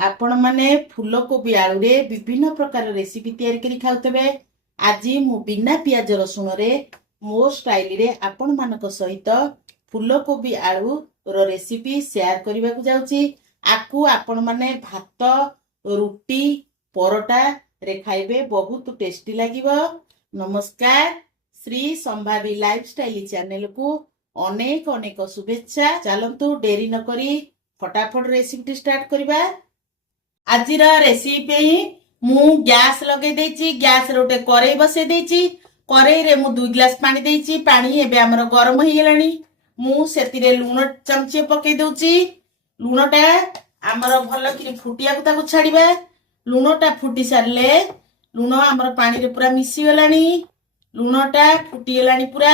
आपण माने फूलकोबी आलू रे विभिन्न प्रकार रेसिपी तैयारी करी खाउतबे। आज मु बिना पियाज रसुण रे मो स्टाइल रे आपण मानक सहित फूलकोबी आलू रो रेसिपी शेयर करबा को जाउची। आकु आपण माने भात रुटी परोटा रे खाइबे बहुत टेस्टी लागिबो। नमस्कार, श्री संभावी लाइफस्टाइल चैनल को अनेक अनेक शुभेच्छा। चलंतु डेरी न करी फटाफट रेसिपी स्टार्ट करबा। आज रेसिपी मु गैस लगे देछि। गैस रे गोटे करेई बसे देछि। करेई रे मु 2 ग्लास पानी देछि। पानी एबे हमर गरम होई गेलानी। मु सेतिरे लूण चमचे पके दोछि। लूणटा हमर भलो कि फुटिया को ताको छाड़ीबा। लूणटा फुटी सारले लूण हमर पानी रे पूरा मिसी गेलानी। लूणटा फुटी गेलानी पूरा।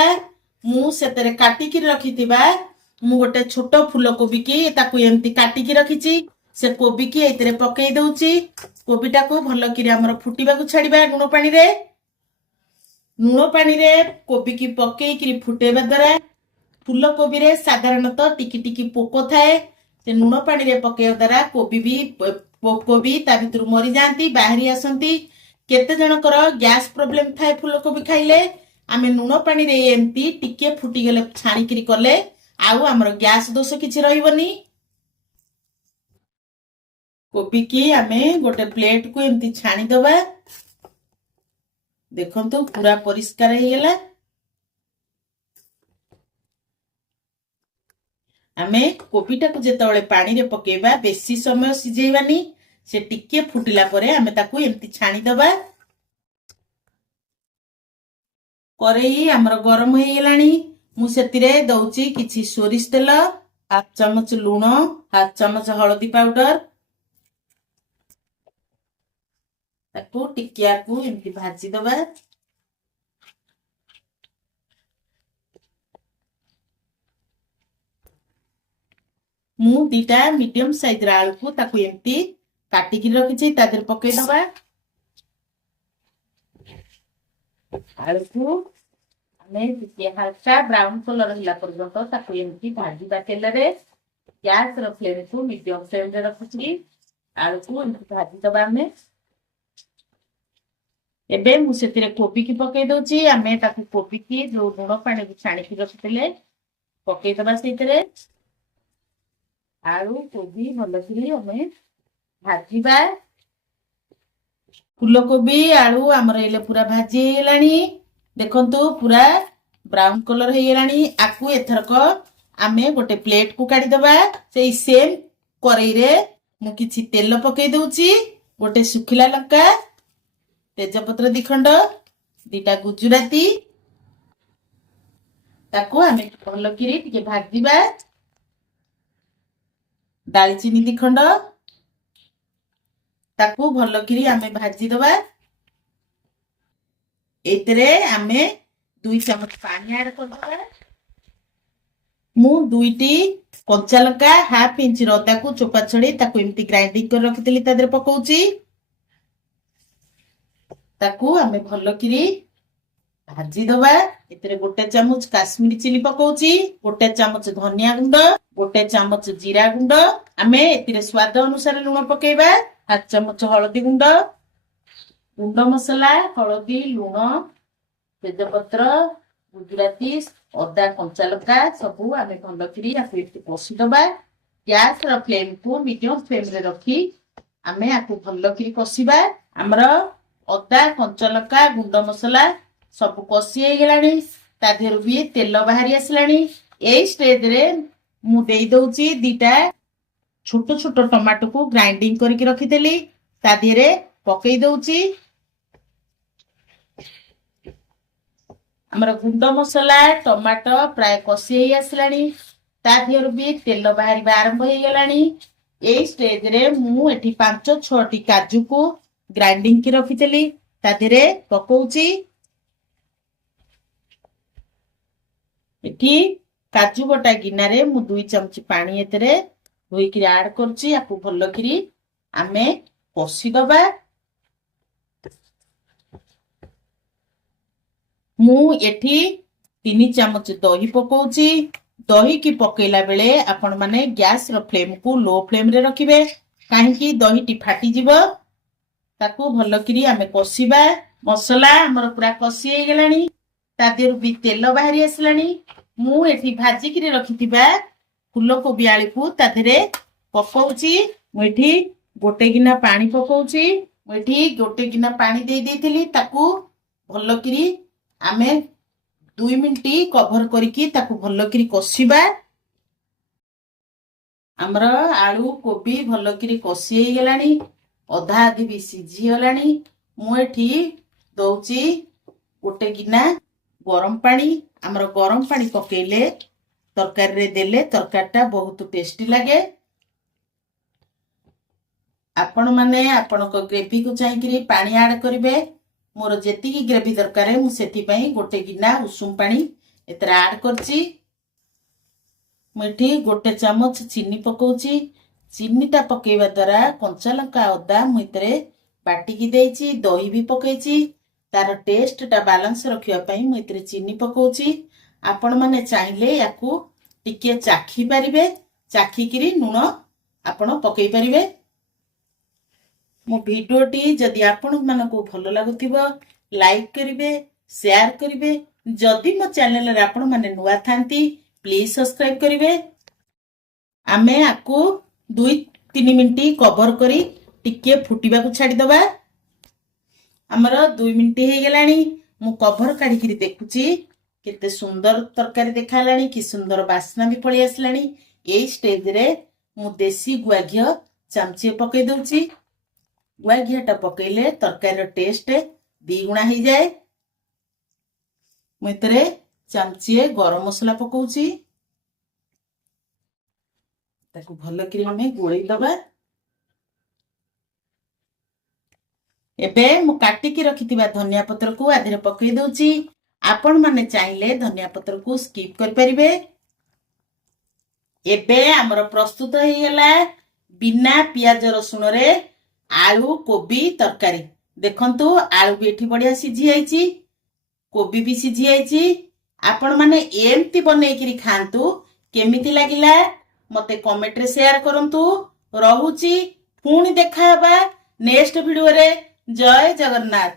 मु सेतरे काटी कि रखितिबा मु गोटे छोटो फूलकोबी की ताको एम्ति काटी कि रखिछि। से कोबी की एतरे पकई दउची। कोबीटा को भलो कि हमर फुटीबा को छाड़ीबा लूण पानी रे। लूण पानी रे कोबी की पकई कि फुटेबा द्वारा फूलकोबी रे साधारणतः टिकी टिकी पोको थाए। से लूण पानी रे पकई द्वारा कोबी भी पोको भी ता भितर मरि जांती, बाहरी आसंती। केते जनकर गैस प्रॉब्लम थाए फूलकोबी खाइले आमे लूण पानी रे एम्ति टिके फुटी गेले छाणी कि कले आउ हमर गैस दोष किछि रहिबनी। कोबी की आमे गोटे प्लेट को एमती छाणी दबा। देखंतु पूरा परिष्कार हे गेला। आमे कोबीटा को जेतबेले पानी रे पकेबा बेसी समय सिजेइबानी। से टिके फुटिला परे आमे ताकू एमती छाणी दबा। करेई हमर गरम हे गेलानी। मु सेतिरे दउची किछि सोरिष तेल, हाफ चमच लूण, हाफ चमच हळदी पाउडर। ताकू टिकिया को एमती भाजी दबा। मु दीटा मीडियम साइज रा आलू को ताकू एमती काटी कि रखिछि तादर पके दबा। आलू को हमें टिके हल्का ब्राउन कलर हिला पर्यंत ताकू एमती भाजी बाटेला रे। गैस रो फ्लेम को मीडियम फ्लेम रे रखिछि। आलू को एमती भाजी दबा। हमें एबे मु सेतिरे कोबी की पके दोछि। आमे ताकू कोबी की जो लूण पानी को छाणी कि रखितले पके दबा सेतिरे। आलू कोबी भलो कि हमें भाजीबा। फूलकोबी आलू हमर एले पूरा भाजी हे गेलानी। देखंतु पूरा ब्राउन कलर हे गेलानी। आकू एथरक आमे गोटे प्लेट को काढी दबा। सेई सेम करेई रे मु किछि तेल पके दोछि। गोटे सुखिला लंका, तेजपत्र 2 खंड, 2टा गुजराती ताकू हमें भलो कि टिके भाजीबा। दालचीनी 2 खंड ताकू भलो कि हमें भाजी दबा। एतरे हमें 2 चम्मच पानी ऐड कर दबा। मु 2टी कच्चा लंका हाफ इंच रदा को चोपा छड़ी ताकू एमती ग्राइंडिंग कर रखितली तादर पकाउची। ताकू हमें भलो कि भाजी दबा। एतरे गोटे चम्मच काश्मीरी चिली पकाउची, गोटे चम्मच धनिया गुंड, गोटे चम्मच जीरा गुंड। हमें एतिरे स्वाद अनुसार लूण पकेबा। हाफ चम्मच हळदी गुंड, गुंड मसला हळदी लूण तेजपत्र गुजराती अदा कंचा लंका सबू हमें भलो कि कषी दबा। गैस रो फ्लेम को मीडियम फ्लेम रे रखी हमें आकु भलो कि कषिबा। हमर अदा कंचा लंका गुंड मसला सब कषि हे गेलानी। ता देहरु भी तेल बाहरी आसलानी। एई स्टेज रे मु देई दउची 2टा छोटो छोटो टमाटो को ग्राइंडिंग करके रखितली ता देहरे पकेई दउची। हमर गुंड मसला टमाटो प्राय कषि हे आसलानी। ता देहरु भी तेल बाहरी आरंभ हे गेलानी। एई स्टेज रे मु एठी 5-6टी काजू को ग्राइंडिंग की रखितली ता देहरे पकाउची। एठी काजू बटा गिना रे मु 2 चमच पानी एतरे धोई कि ऐड करछि। आकु भलो कि आमे कषि दबा। मु एठी 3 चमच दही पकाउछि। दही की पकेला बेले आपण माने गैस रो फ्लेम को लो फ्लेम रे रखिबे। कहीं दहीटी फाटीजिब ताकू भलकरी आमे कषिबा। मसला हमर पूरा कषि हो गलानी ता देहरु भी तेल बाहरी आसलानी। मु एठी भाजिकी रखिथिबा फूलकोबी आलू को ता देहरे पकाउची। मु एठी गोटे गिना पानी पकाउची। मु एठी गोटे गिना पानी दे देइथिली ताकू भलकरी आमे 2 मिनिट कवर करिकी ताकू भलकरी कषिबा। हमर आलू कोबी भलकरी कषि हो गलानी अधा आधी भी सिझी गलानी। मु एठी दउची गोटे गिना गरम पानी। हमर गरम पानी पकेले तरकारी रे देले तरकारीटा बहुत टेस्टी लागे। आपण माने आपनको ग्रेवी को चाहिकरी पानी ऐड करिवे। मोर जेति की ग्रेवी दरकार मु सेति पई गोटे गिना उषुम पानी एतरा ऐड करची। मेठी गोटे चमच चीनी पकाउची। चीनीटा पकेଇବା द्वारा कंचा लंका अदा मु एतरे बाटिकी देइची। दही भी पकेइची तार टेस्ट टा बैलेंस रखिया पई मु एतरे चीनी पकाउची। आपण माने चाहिले याकू टिके चाखी परिबे। चाखीकिरी नुण आपण पकेइ परिबे। मो भिडियोटी जदि आपण मानको भलो लागुथिबो लाइक करिवे शेयर करिवे। जदि मो चैनल रे आपण माने नुवा थांती प्लीज सब्सक्राइब करिवे। आमे आकू 2-3 मिनिट कवर करी टिके फुटिबा को छाडी दबा। हमर 2 मिनिट हे गेलानी मु कवर काढी किरी देखुची केते सुंदर तरकारी देखालानी कि सुंदर बास्ना भी पळी आसलानी। एई स्टेज रे मु देसी गुआ घियो चामचे पके दउची। गुआ घियाटा पकेले तरकारी टेस्ट 2 गुणा हो जाए। मु एतरे चामचे गरम मसला पकाउची ताकू भलो करी हमें गोळेई दबा। एबे मु काटी की रखिथिबा धनिया पत्र को आधरे पकई दउची। आपण माने चाहिले धनिया पत्र को स्किप कर परिबे। एबे हमर प्रस्तुत हो गेला बिना पियाज रसुण रे आलू कोबी तरकारी। देखंतु आलू भी एठी बढ़िया सिझी आइची कोबी भी सिझी आइची। आपण माने एमती बनै किरी खांतु केमिति लागिला मते कमेंट रे शेयर करंतु। रहूची पुणी देखाबा नेक्स्ट वीडियो रे। जय जगन्नाथ।